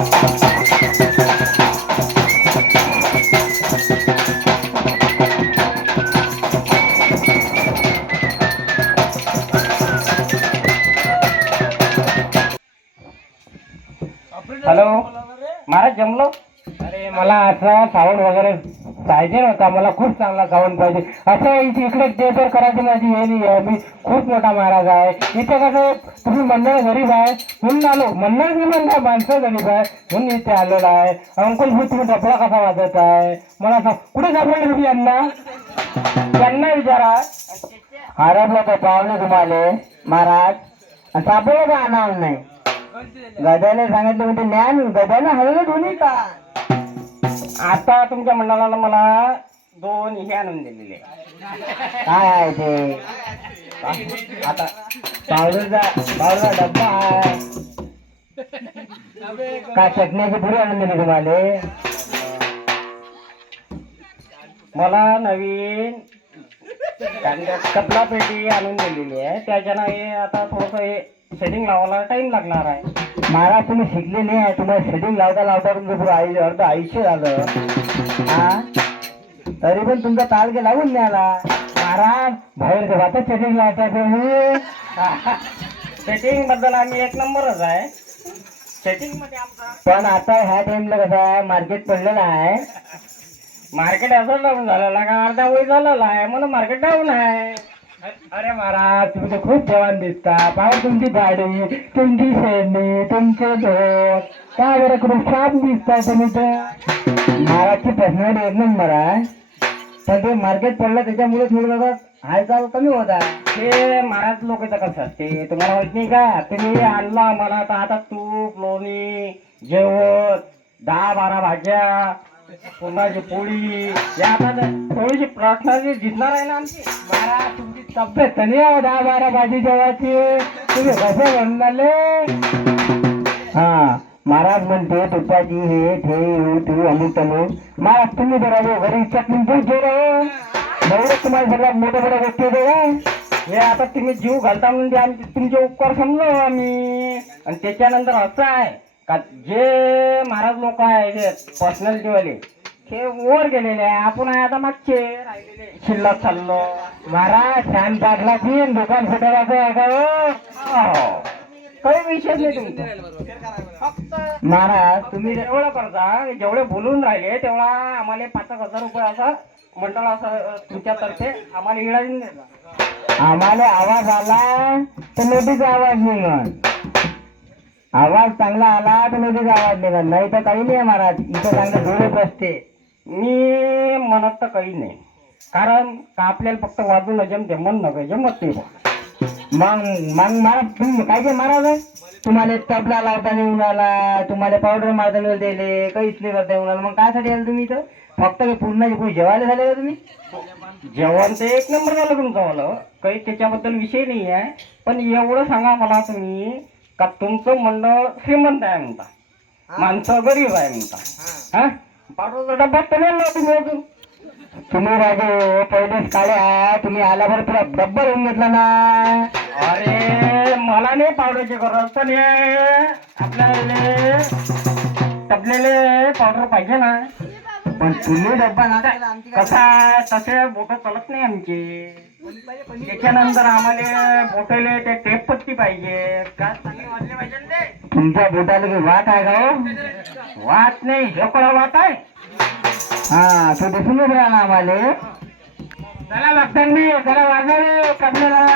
Hello Maharaj जमलो. अरे मला असा साऊंड वगैरे पाहिजे नव्हता, मला खूप चांगला साऊंड पाहिजे. असं इकडे देवर करायची माझी हे नाही आहे. मी खूप मोठा महाराज आहे. इथे कसं तुम्ही मंडळ गरीब आहे म्हणून आलो. मंडळ मी म्हणता माणसं गरीब आहे म्हणून इथे आलेला आहे. अंकुल मी तुम्ही डबला कसा वाजत आहे मला सांग. कुठे सापडले तुम्ही यांना? त्यांना विचारा. हरपलं तर पावले तुम्हाला महाराज सापडलं का आणावं नाही. गद्याने सांगितलं म्हणजे ज्ञान गद्याने हरवलं दोन्ही का. आता तुमच्या मंडळाला मला 2 हे आणून दिलेले. काय आहे ते? आता पावडरचा डब्बा आहे. काय चटण्याची पुरी आणून दिली तुम्हाला. मला नवीन कपडा पेटी आणून दिलेली आहे. त्याच्यानं हे आता थोडस हे सेटिंग लावायला टाइम लागणार आहे. महाराज तुम्ही शिकले नाही आहे. तुम्हाला सेटिंग लावता लावता तुमचं पुढे अर्ध आयुष्य झालं. हा तरी पण तुमचा तालगे लावून नाही आला. महाराज बाहेर जेव्हा सेटिंग लावता सेटिंग बद्दल आम्ही 1 नंबरच आहे. सेटिंग मध्ये आमचा पण आता ह्या टाइमला कसं मार्केट पडलेलं आहे. मार्केट असं डाऊन झालेला का अर्धा वय झालेला आहे म्हणून मार्केट डाऊन आहे. अरे महाराज तुम्ही तर खूप जवान दिसता. पाहू तुमची गाडी, तुमची शेणी, तुमचे धोत काय बरं खूप छान दिसता तुम्ही तर. महाराजची पर्सनॅलिटी 1 नंबर आहे. पण ते मार्केट पडलं त्याच्यामुळे थोडं हालचाल कमी होता. ते महाराज लोकांचं कसं असते तुम्हाला माहित नाही का. तुम्ही आणला आम्हाला तर आता तूप लोणी जेवण 10-12 भाज्या पुरणाची पोळी या आता थोडीशी प्रार्थना जिंकणार आहे ना आमची. महाराज तुमची तब्येत नाही आहे 10-12 भाजी जेवायची. तुम्ही कसे म्हणले. हा महाराज म्हणते तुपाची हे ठेव तू अमुक तमुक. महाराज तुम्ही जरा घरी चटणी दूध घेऊ एवढं तुम्हाला सगळ्यात मोठ्या मोठ्या गोष्टी होते. हे आता तुम्ही जीव घालता म्हणून आम्ही तुमचे उपकार समजलो आम्ही. आणि त्याच्यानंतर असं आहे का जे महाराज लोक आहे जे पर्सनॅलिटीवाले ते वर गेलेले आहे. आपण आहे आता मागचे राहिलेले शिल्लक चाललो. महाराज छान टाकला की दुकान फुटायचं आहे का. काही विषय नाही तुमचा. फक्त महाराज तुम्ही जेवढं करता जेवढे बोलून राहिले तेवढा आम्हाला 5,000 रुपये असा मंडळ असं तुमच्यातर्फे आम्हाला इळायला देता. आम्हाला आवाज आला तर नदीचा आवाज निघण. आवाज चांगला आला तर नदीचा आवाज निघण नाही तर काही नाही. महाराज इथं चांगलं जोडत असते. मी म्हणत तर काही नाही कारण का आपल्याला फक्त वाजून जमते मन नका जमत नाही. मग मग महाराज तुम्ही काय ते महाराज आहे तुम्हाला तबला लावता नाही उन्हाला तुम्हाला पावडर मारता नाही दिले काहीच नाही करता उन्हाला. मग कायसाठी आलं तुम्ही इथं. फक्त पूर्ण कोणी जेवायला झाले का तुम्ही. जेवण ते 1 नंबर झालं तुमचं मला काही त्याच्याबद्दल विषय नाही आहे. पण एवढं सांगा मला तुम्ही का तुमचं मंडळ श्रीमंत आहे म्हणता माणसं गरीब आहे म्हणता. हा पावडरचा डब्बा तर नाही तुम्ही अजून. तुम्ही राजे पहिलेच काळ्या तुम्ही आल्यावर तुला डब्बा घेऊन घेतला ना. अरे मला नाही पावडरची गरज पण आपल्याला तबलेले पावडर पाहिजे ना. पण तुम्ही डब्बा ना कसा तसे बोट चालत नाही आमचे. त्याच्यानंतर आम्हाला बोटाले ते टेप पट्टी पाहिजे का चांगली वाजले पाहिजे ते. तुमच्या बोटाला काही वाट आहे का. वाट नाही झोपडा वाट आहे. हा तो दिसूनच राहिला आम्हाला. त्याला वागताना त्याला वाजवले कबलेला